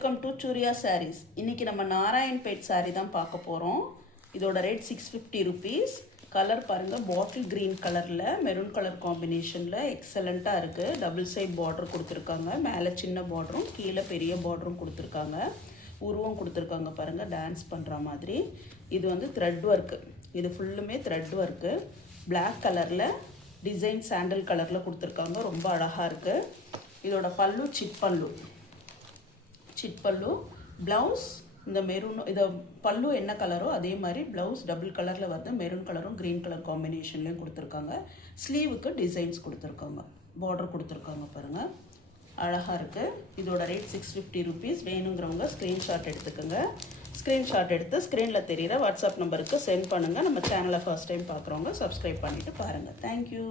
Welcome to Surya saris. இன்றைக்கி நம்ம நாராயண்பேட் சாரீ தான் பார்க்க போகிறோம். இதோட ரேட் 650 ருபீஸ். கலர் பாருங்கள், பாட்டில் க்ரீன் கலரில் மெரூன் கலர் காம்பினேஷனில் எக்ஸலண்ட்டாக இருக்குது. டபுள் சைட் பார்டர் கொடுத்துருக்காங்க. மேலே சின்ன பார்டரும் கீழே பெரிய பார்டரும் கொடுத்துருக்காங்க. உருவம் கொடுத்துருக்காங்க பாருங்கள், டான்ஸ் பண்ணுற மாதிரி. இது வந்து த்ரெட் ஒர்க்கு. இது ஃபுல்லுமே த்ரெட் ஒர்க்கு. பிளாக் கலரில் டிசைன் சாண்டல் கலரில் கொடுத்துருக்காங்க. ரொம்ப அழகாக இருக்குது. இதோட பல்லு சிட் பல்லு. ப்ளவுஸ் இந்த மெரூன், இதை பல்லு என்ன கலரோ அதே மாதிரி ப்ளவுஸ் டபுள் கலரில் வந்து மெரூன் கலரும் க்ரீன் கலர் காம்பினேஷன்லேயும் கொடுத்துருக்காங்க. ஸ்லீவுக்கு டிசைன்ஸ் கொடுத்துருக்காங்க, பார்டர் கொடுத்துருக்காங்க பாருங்கள், அழகாக இருக்குது. இதோட ரேட் 650 ருபீஸ். வேணுங்கிறவங்க ஸ்க்ரீன்ஷாட் எடுத்துக்கோங்க. ஸ்க்ரீன்ஷாட் எடுத்து ஸ்க்ரீனில் தெரிகிற வாட்ஸ்அப் நம்பருக்கு சென்ட் பண்ணுங்கள். நம்ம சேனலை ஃபர்ஸ்ட் டைம் பார்க்குறவங்க சப்ஸ்கிரைப் பண்ணிவிட்டு பாருங்கள். தேங்க்யூ.